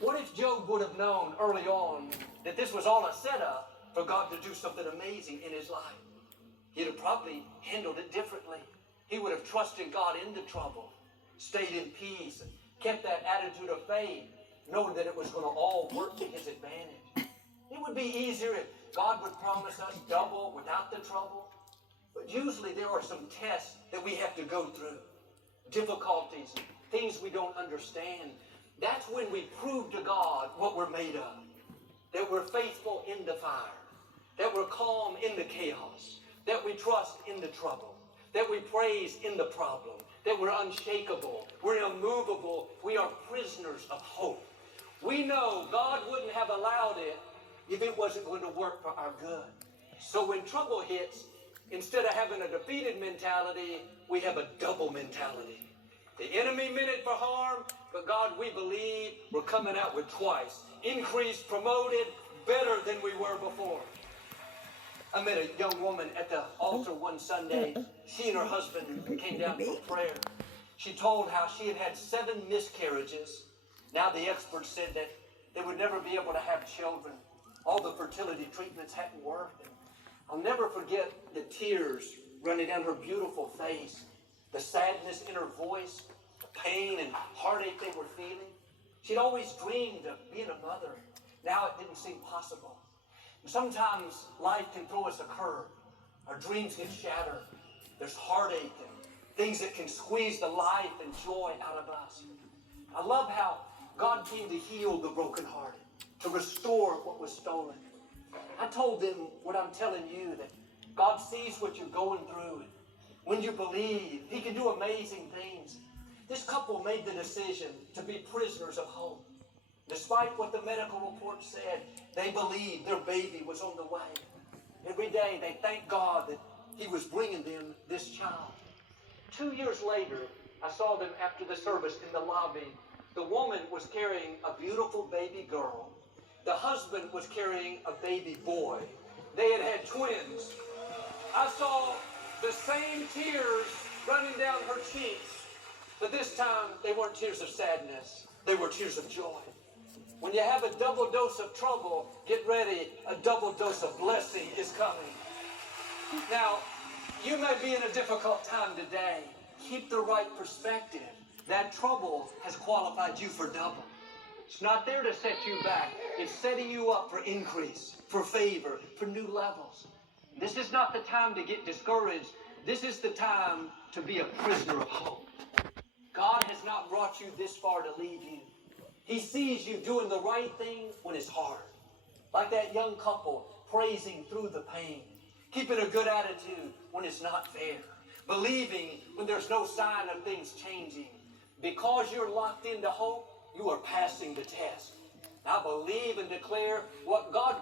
What if Job would have known early on that this was all a setup for God to do something amazing in his life? He'd have probably handled it differently. He would have trusted God in the trouble, stayed in peace, and kept that attitude of faith, knowing that it was going to all work to his advantage. It would be easier if God would promise us double without the trouble. But usually there are some tests that we have to go through, difficulties, things we don't understand. That's when we prove to God what we're made of, that we're faithful in the fire, that we're calm in the chaos, that we trust in the trouble, that we praise in the problem, that we're unshakable, we're immovable, we are prisoners of hope. We know God wouldn't have allowed it if it wasn't going to work for our good. So when trouble hits, instead of having a defeated mentality, we have a double mentality. The enemy meant it for harm, but God, we believe we're coming out with twice. Increased, promoted, better than we were before. I met a young woman at the altar one Sunday. She and her husband came down for prayer. She told how she had had 7 miscarriages. Now the experts said that they would never be able to have children. All the fertility treatments hadn't worked. And I'll never forget the tears running down her beautiful face, the sadness in her voice, the pain and heartache they were feeling. She'd always dreamed of being a mother. Now it didn't seem possible. And sometimes life can throw us a curve. Our dreams get shattered. There's heartache and things that can squeeze the life and joy out of us. I love how God came to heal the brokenhearted, to restore what was stolen. I told them what I'm telling you, that God sees what you're going through. And when you believe, He can do amazing things. This couple made the decision to be prisoners of hope. Despite what the medical report said, they believed their baby was on the way. Every day they thanked God that He was bringing them this child. 2 years later, I saw them after the service in the lobby. The woman was carrying a beautiful baby girl. The husband was carrying a baby boy. They had had twins. I saw the same tears running down her cheeks, but this time they weren't tears of sadness. They were tears of joy. When you have a double dose of trouble, get ready, a double dose of blessing is coming. Now, you may be in a difficult time today. Keep the right perspective. That trouble has qualified you for double. It's not there to set you back. It's setting you up for increase, for favor, for new levels. This is not the time to get discouraged. This is the time to be a prisoner of hope. God has not brought you this far to leave you. He sees you doing the right thing when it's hard. Like that young couple praising through the pain. Keeping a good attitude when it's not fair. Believing when there's no sign of things changing. Because you're locked into hope, you are passing the test. I believe and declare what God